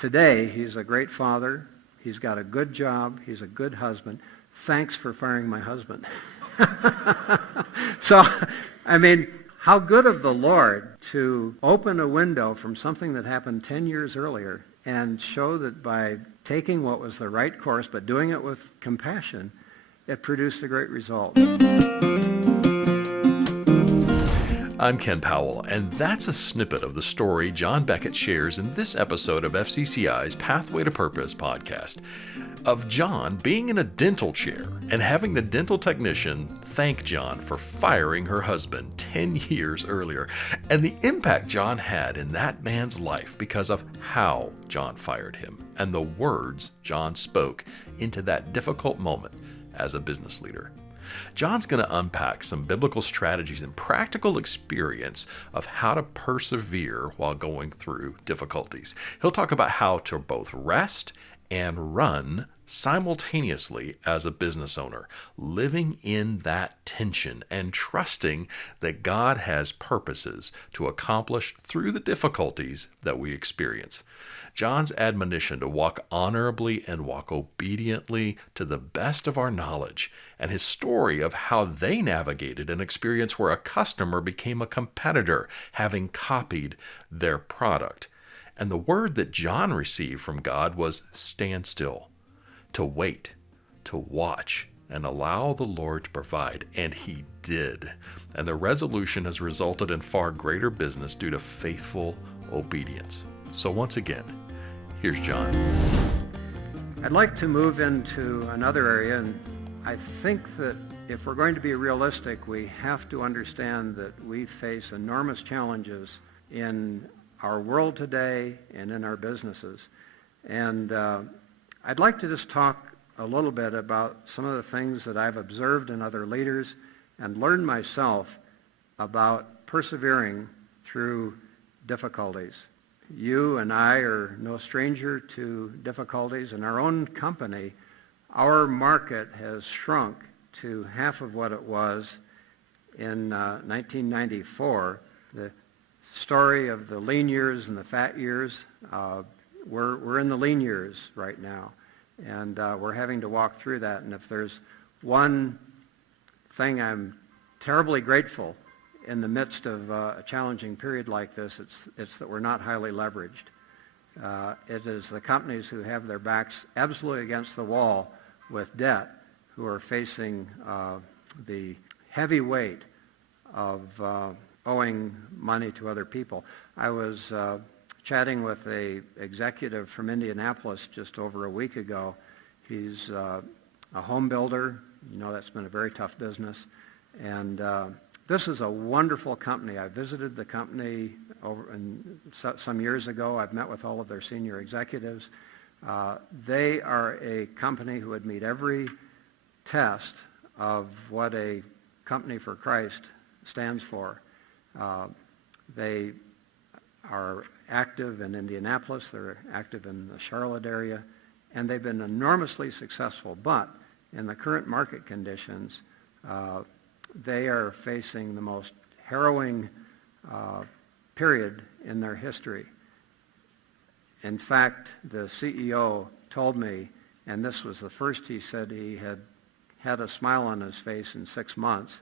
Today, he's a great father. He's got a good job. He's a good husband. Thanks for firing my husband. So, I mean, how good of the Lord to open a window from something that happened 10 years earlier and show that by taking what was the right course, but doing it with compassion, it produced a great result. I'm Ken Powell, and that's a snippet of the story John Beckett shares in this episode of FCCI's Pathway to Purpose podcast, of John being in a dental chair and having the dental technician thank John for firing her husband 10 years earlier, and the impact John had in that man's life because of how John fired him and the words John spoke into that difficult moment as a business leader. John's going to unpack some biblical strategies and practical experience of how to persevere while going through difficulties. He'll talk about how to both rest and run simultaneously as a business owner, living in that tension and trusting that God has purposes to accomplish through the difficulties that we experience. John's admonition to walk honorably and walk obediently to the best of our knowledge, and his story of how they navigated an experience where a customer became a competitor, having copied their product. And the word that John received from God was stand still, to wait, to watch, and allow the Lord to provide. And he did. And the resolution has resulted in far greater business due to faithful obedience. So once again, here's John. I'd like to move into another area, and I think that if we're going to be realistic, we have to understand that we face enormous challenges in our world today and in our businesses. And I'd like to just talk a little bit about some of the things that I've observed in other leaders and learned myself about persevering through difficulties. You and I are no stranger to difficulties. In our own company, our market has shrunk to half of what it was in 1994. The story of the lean years and the fat years, we're in the lean years right now, and we're having to walk through that. And if there's one thing I'm terribly grateful in the midst of a challenging period like this, it's that we're not highly leveraged. It is the companies who have their backs absolutely against the wall with debt who are facing the heavy weight of owing money to other people. I was chatting with an executive from Indianapolis just over a week ago. He's a home builder. You know, that's been a very tough business. And this is a wonderful company. I visited the company some years ago. I've met with all of their senior executives. They are a company who would meet every test of what a company for Christ stands for. They are active in Indianapolis. They're active in the Charlotte area. And they've been enormously successful. But in the current market conditions, they are facing the most harrowing period in their history. In fact, the CEO told me, and this was the first he said he had a smile on his face in 6 months,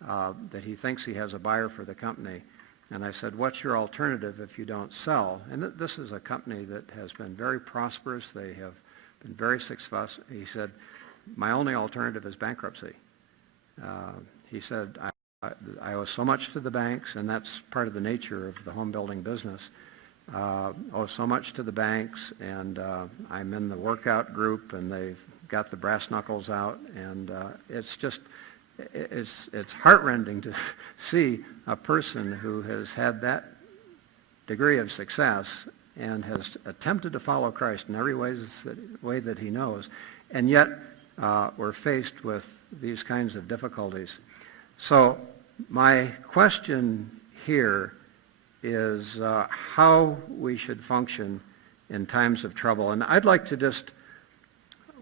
that he thinks he has a buyer for the company. And I said, what's your alternative if you don't sell? And this is a company that has been very prosperous. They have been very successful. He said, my only alternative is bankruptcy. He said, I owe so much to the banks, and that's part of the nature of the home building business. Owe so much to the banks, and I'm in the workout group, and they've got the brass knuckles out, and it's heartrending to see a person who has had that degree of success and has attempted to follow Christ in every way that he knows, and yet we're faced with these kinds of difficulties. So my question here is how we should function in times of trouble. And I'd like to just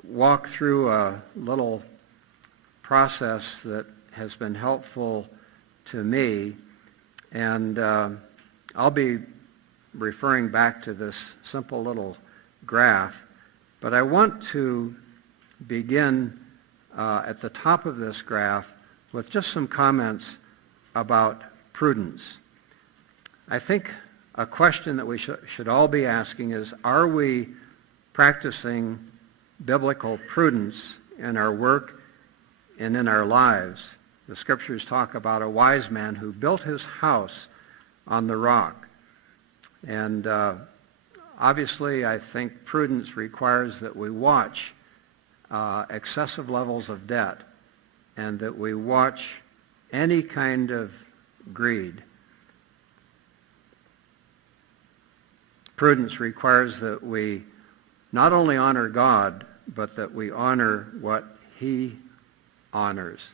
walk through a little process that has been helpful to me. And I'll be referring back to this simple little graph, but I want to begin at the top of this graph with just some comments about prudence. I think a question that we should all be asking is, are we practicing biblical prudence in our work and in our lives? The scriptures talk about a wise man who built his house on the rock. And obviously, I think prudence requires that we watch excessive levels of debt and that we watch any kind of greed. Prudence requires that we not only honor God, but that we honor what he honors.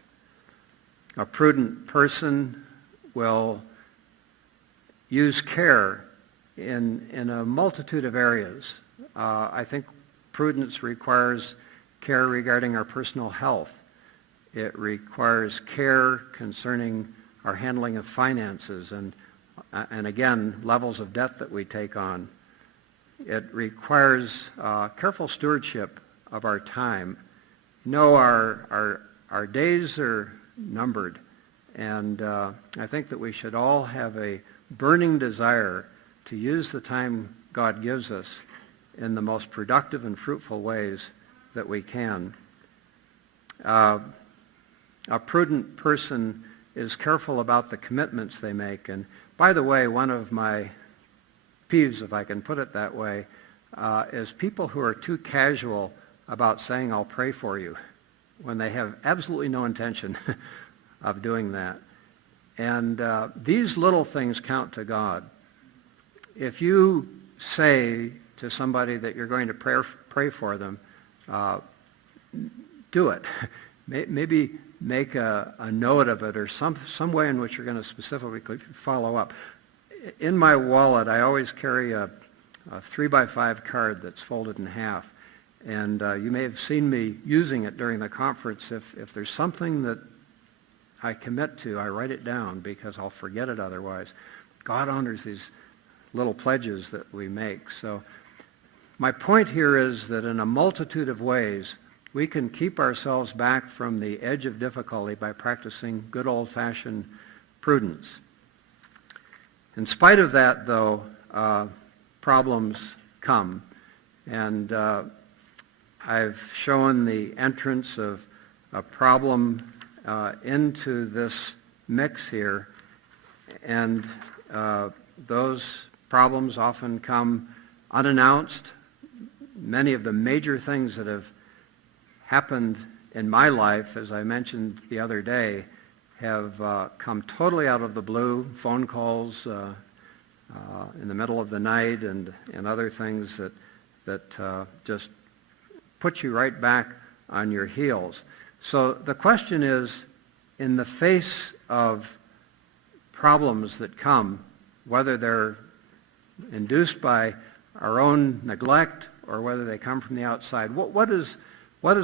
A prudent person will use care in a multitude of areas. I think prudence requires care regarding our personal health. It requires care concerning our handling of finances and again, levels of debt that we take on. It requires careful stewardship of our time. Our days are numbered, and I think that we should all have a burning desire to use the time God gives us in the most productive and fruitful ways that we can. A prudent person is careful about the commitments they make. And by the way, one of my peeves, if I can put it that way, is people who are too casual about saying, "I'll pray for you," when they have absolutely no intention of doing that. And these little things count to God. If you say to somebody that you're going to pray for them, do it. Maybe make a note of it or some way in which you're going to specifically follow up. In my wallet, I always carry a 3x5 card that's folded in half. And you may have seen me using it during the conference. If there's something that I commit to, I write it down because I'll forget it otherwise. God honors these little pledges that we make. So my point here is that in a multitude of ways, we can keep ourselves back from the edge of difficulty by practicing good old-fashioned prudence. In spite of that, though, problems come. And I've shown the entrance of a problem into this mix here. And those problems often come unannounced. Many of the major things that have happened in my life, as I mentioned the other day, have come totally out of the blue. Phone calls in the middle of the night and other things that just put you right back on your heels. So the question is, in the face of problems that come, whether they're induced by our own neglect or whether they come from the outside, what is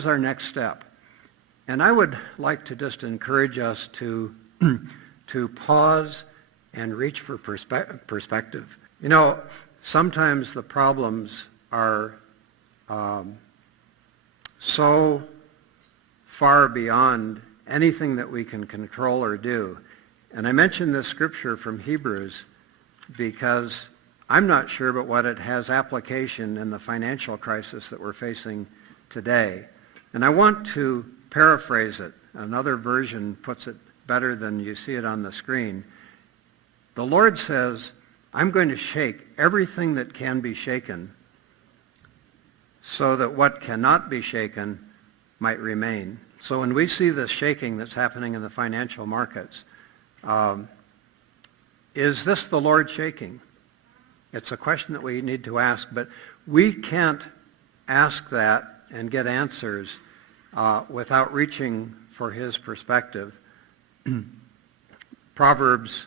our next step? And I would like to just encourage us to pause and reach for perspective. You know, sometimes the problems are so far beyond anything that we can control or do. And I mention this scripture from Hebrews because I'm not sure but what it has application in the financial crisis that we're facing today. And I want to paraphrase it. Another version puts it better than you see it on the screen. The Lord says, I'm going to shake everything that can be shaken so that what cannot be shaken might remain. So when we see this shaking that's happening in the financial markets, is this the Lord shaking? It's a question that we need to ask, but we can't ask that and get answers without reaching for his perspective. Proverbs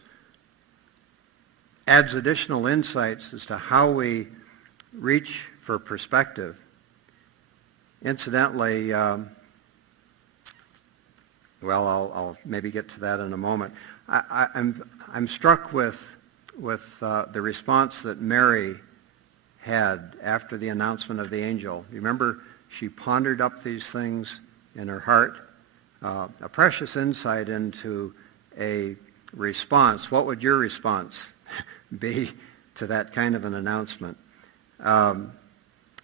adds additional insights as to how we reach for perspective. Incidentally, I'll maybe get to that in a moment. I'm struck with the response that Mary had after the announcement of the angel. Remember, she pondered up these things in her heart. A precious insight into a response. What would your response be to that kind of an announcement? And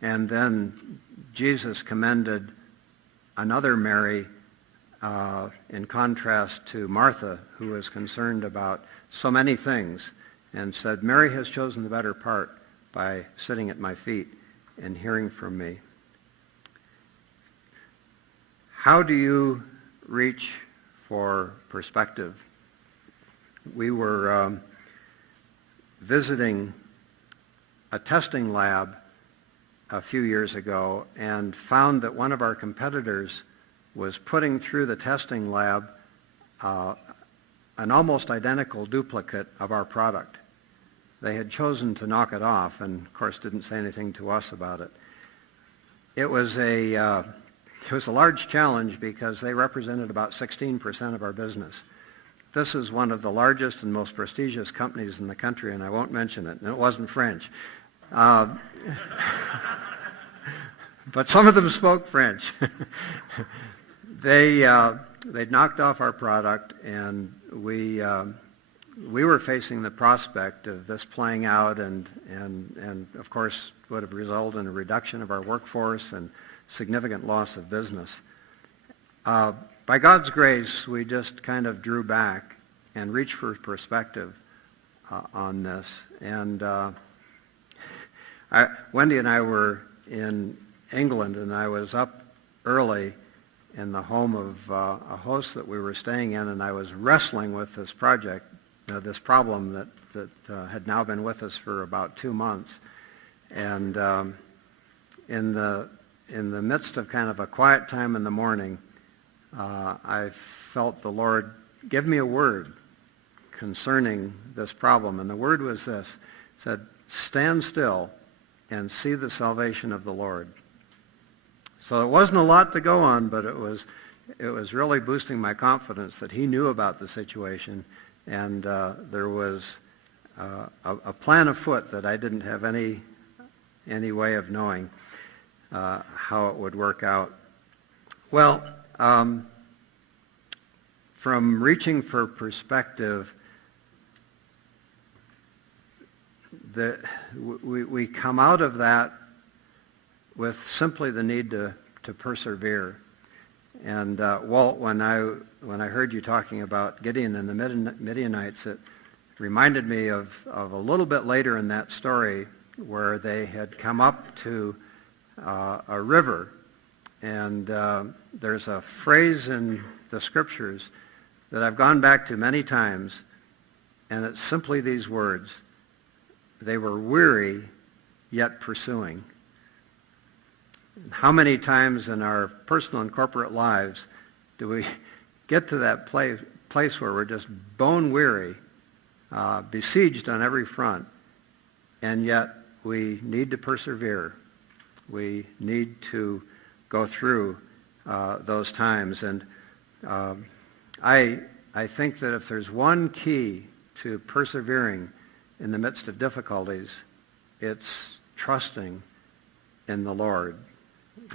then Jesus commended another Mary in contrast to Martha, who was concerned about so many things, and said, Mary has chosen the better part by sitting at my feet and hearing from me. How do you reach for perspective? We were visiting a testing lab a few years ago and found that one of our competitors was putting through the testing lab an almost identical duplicate of our product. They had chosen to knock it off and, of course, didn't say anything to us about it. It was a large challenge because they represented about 16% of our business. This is one of the largest and most prestigious companies in the country, and I won't mention it, and it wasn't French. But some of them spoke French. They'd knocked off our product, and we were facing the prospect of this playing out, and of course would have resulted in a reduction of our workforce and significant loss of business. By God's grace, we just kind of drew back and reached for perspective on this. And Wendy and I were in England, and I was up early in the home of a host that we were staying in, and I was wrestling with this project, this problem that had now been with us for about 2 months. And in the midst of kind of a quiet time in the morning, I felt the Lord give me a word concerning this problem. And the word was this. It said, stand still and see the salvation of the Lord. So it wasn't a lot to go on, but it was really boosting my confidence that he knew about the situation, and there was a plan afoot that I didn't have any way of knowing how it would work out. Well, from reaching for perspective, we come out of that with simply the need to persevere. And Walt, when I heard you talking about Gideon and the Midianites, it reminded me of a little bit later in that story where they had come up to a river. And there's a phrase in the scriptures that I've gone back to many times, and it's simply these words: they were weary, yet pursuing. How many times in our personal and corporate lives do we get to that place where we're just bone weary, besieged on every front, and yet we need to persevere. We need to go through those times. And I think that if there's one key to persevering in the midst of difficulties, it's trusting in the Lord.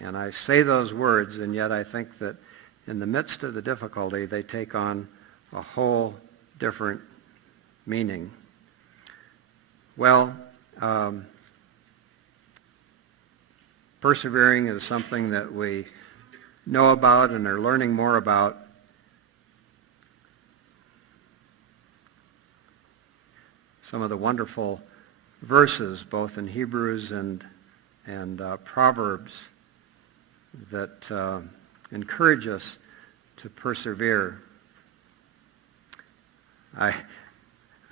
And I say those words, and yet I think that in the midst of the difficulty, they take on a whole different meaning. Well, persevering is something that we know about and are learning more about. Some of the wonderful verses, both in Hebrews and Proverbs, that encourage us to persevere. I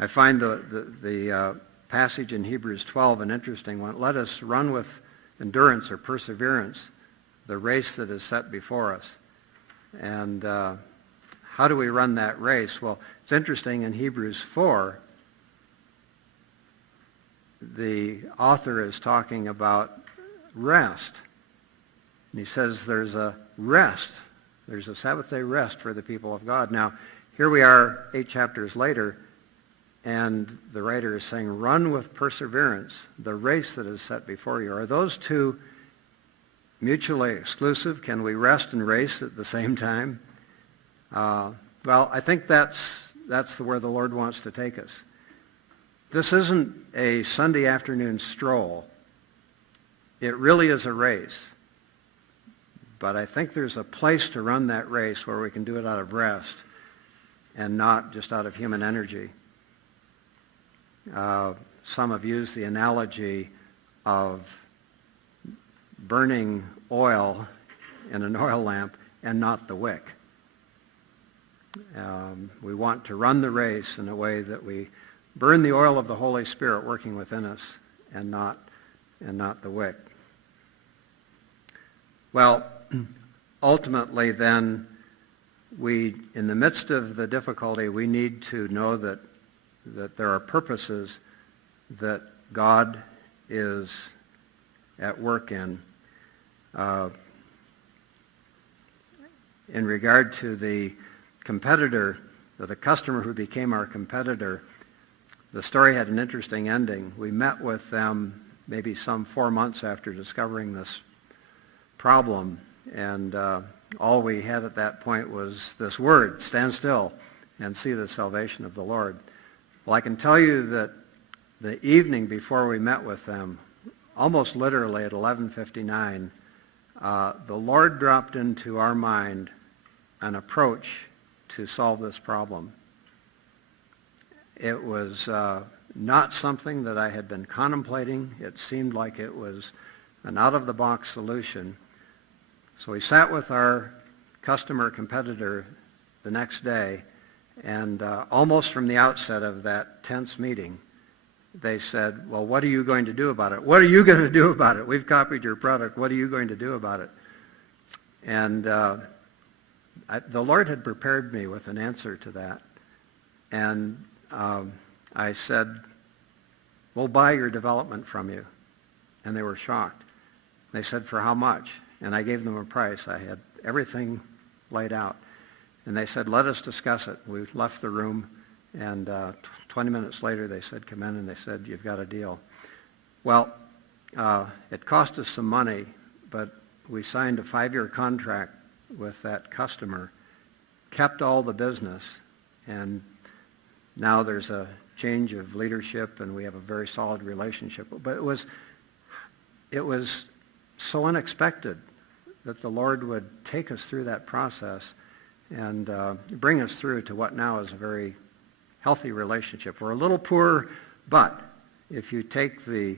find the passage in Hebrews 12 an interesting one. Let us run with endurance or perseverance the race that is set before us. And how do we run that race? Well, it's interesting. In Hebrews 4, the author is talking about rest. And he says there's a rest. There's a Sabbath day rest for the people of God. Now, here we are 8 chapters later, and the writer is saying, run with perseverance the race that is set before you. Are those two mutually exclusive? Can we rest and race at the same time? Well, I think that's where the Lord wants to take us. This isn't a Sunday afternoon stroll. It really is a race. But I think there's a place to run that race where we can do it out of rest and not just out of human energy. Some have used the analogy of burning oil in an oil lamp and not the wick. We want to run the race in a way that we burn the oil of the Holy Spirit working within us and not the wick. Well, ultimately then, in the midst of the difficulty, we need to know that there are purposes that God is at work in. In regard to the competitor, or the customer who became our competitor, the story had an interesting ending. We met with them maybe some 4 months after discovering this problem, and all we had at that point was this word, stand still and see the salvation of the Lord. Well, I can tell you that the evening before we met with them, almost literally at 11:59, the Lord dropped into our mind an approach to solve this problem. It was not something that I had been contemplating. It seemed like it was an out-of-the-box solution. So we sat with our customer competitor the next day, and almost from the outset of that tense meeting, they said, well, what are you going to do about it? What are you going to do about it? We've copied your product. What are you going to do about it? And the Lord had prepared me with an answer to that. And I said, we'll buy your development from you. And they were shocked. They said, for how much? And I gave them a price. I had everything laid out. And they said, let us discuss it. We left the room, and 20 minutes later they said, come in, and they said, you've got a deal. Well, it cost us some money, but we signed a 5-year contract with that customer, kept all the business, and now there's a change of leadership, and we have a very solid relationship. But it was so unexpected that the Lord would take us through that process and bring us through to what now is a very healthy relationship. We're a little poor, but if you take the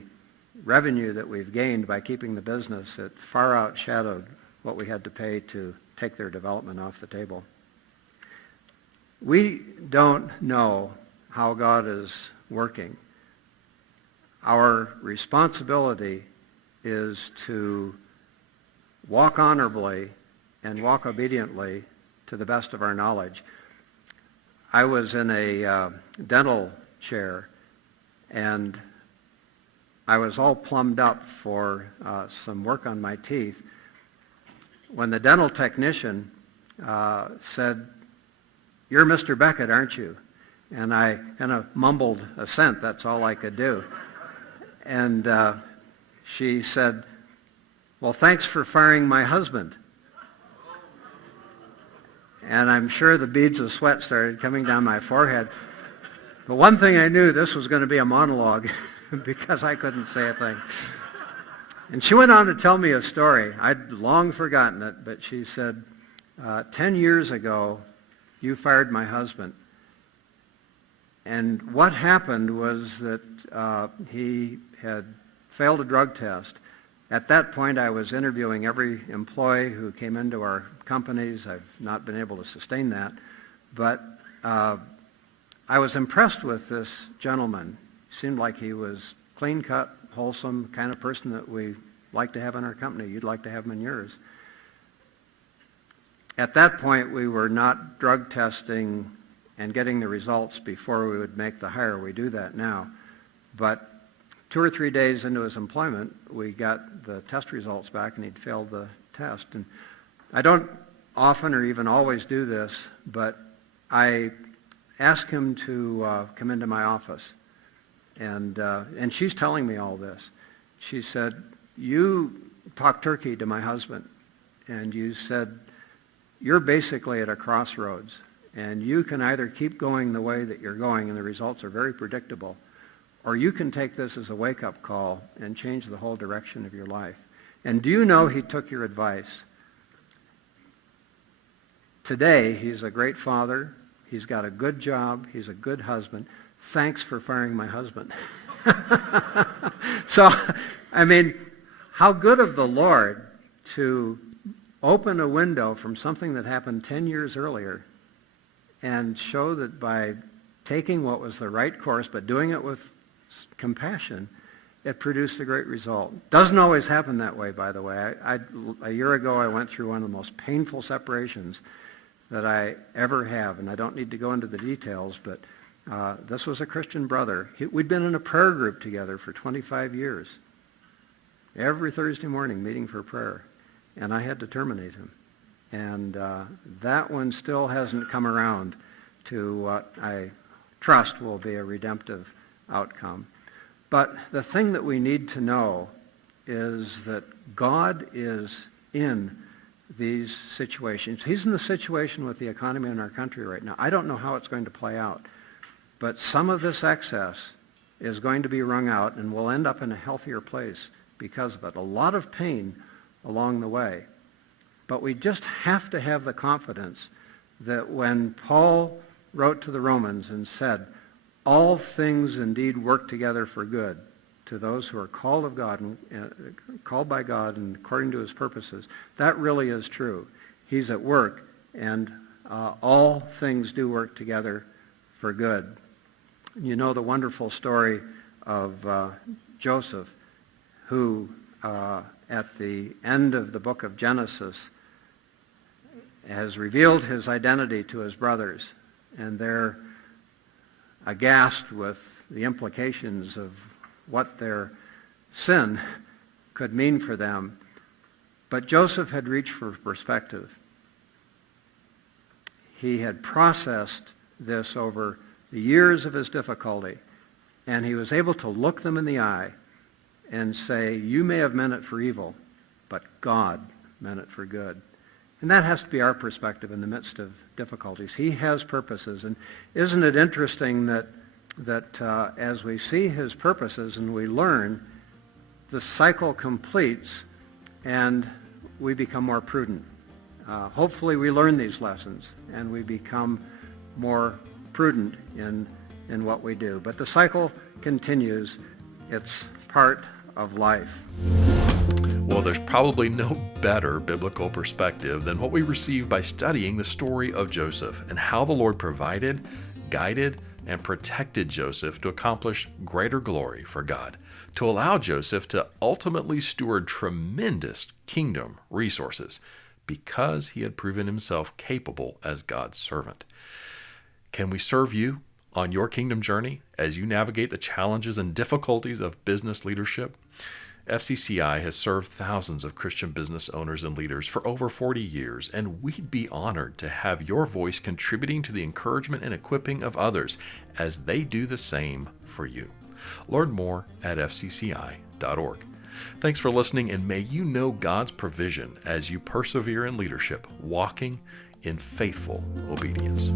revenue that we've gained by keeping the business, it far outshadowed what we had to pay to take their development off the table. We don't know how God is working. Our responsibility is to walk honorably and walk obediently to the best of our knowledge. I was in a dental chair, and I was all plumbed up for some work on my teeth when the dental technician said, you're Mr. Beckett, aren't you? And I kind of mumbled assent. That's all I could do. And she said, well, thanks for firing my husband. And I'm sure the beads of sweat started coming down my forehead. But one thing I knew, this was going to be a monologue because I couldn't say a thing. And she went on to tell me a story. I'd long forgotten it, but she said, 10 years ago, you fired my husband. And what happened was that he had failed a drug test. At that point, I was interviewing every employee who came into our companies. I've not been able to sustain that. But I was impressed with this gentleman. He seemed like he was clean-cut, wholesome, kind of person that we like to have in our company. You'd like to have him in yours. At that point, we were not drug testing and getting the results before we would make the hire. We do that now. But 2 or 3 days into his employment, we got the test results back, and he'd failed the test. And I don't often or even always do this, but I ask him to come into my office. And she's telling me all this. She said, you talked turkey to my husband, and you said, you're basically at a crossroads, and you can either keep going the way that you're going, and the results are very predictable, or you can take this as a wake-up call and change the whole direction of your life. And do you know he took your advice? Today, he's a great father. He's got a good job. He's a good husband. Thanks for firing my husband. So, I mean, how good of the Lord to open a window from something that happened 10 years earlier and show that by taking what was the right course, but doing it with compassion, it produced a great result. Doesn't always happen that way, by the way. A year ago, I went through one of the most painful separations that I ever have, and I don't need to go into the details, but this was a Christian brother. We'd been in a prayer group together for 25 years. Every Thursday morning, meeting for prayer. And I had to terminate him. And that one still hasn't come around to what I trust will be a redemptive outcome. But the thing that we need to know is that God is in these situations. He's in the situation with the economy in our country right now. I don't know how it's going to play out. But some of this excess is going to be wrung out, and we'll end up in a healthier place because of it. A lot of pain along the way. But we just have to have the confidence that when Paul wrote to the Romans and said, all things indeed work together for good to those who are called of God and called by God and according to his purposes, that really is true. He's at work, and all things do work together for good. You know the wonderful story of Joseph, who at the end of the book of Genesis has revealed his identity to his brothers, and they're aghast with the implications of what their sin could mean for them. But Joseph had reached for perspective. He had processed this over the years of his difficulty, and he was able to look them in the eye and say, you may have meant it for evil, but God meant it for good. And that has to be our perspective in the midst of difficulties. He has purposes. And isn't it interesting that as we see his purposes and we learn, the cycle completes and we become more prudent. Hopefully we learn these lessons and we become more prudent in what we do. But the cycle continues. It's part of life. Well, there's probably no better biblical perspective than what we receive by studying the story of Joseph and how the Lord provided, guided, and protected Joseph to accomplish greater glory for God, to allow Joseph to ultimately steward tremendous kingdom resources because he had proven himself capable as God's servant. Can we serve you on your kingdom journey as you navigate the challenges and difficulties of business leadership? FCCI has served thousands of Christian business owners and leaders for over 40 years, and we'd be honored to have your voice contributing to the encouragement and equipping of others as they do the same for you. Learn more at fcci.org. Thanks for listening, and may you know God's provision as you persevere in leadership, walking in faithful obedience.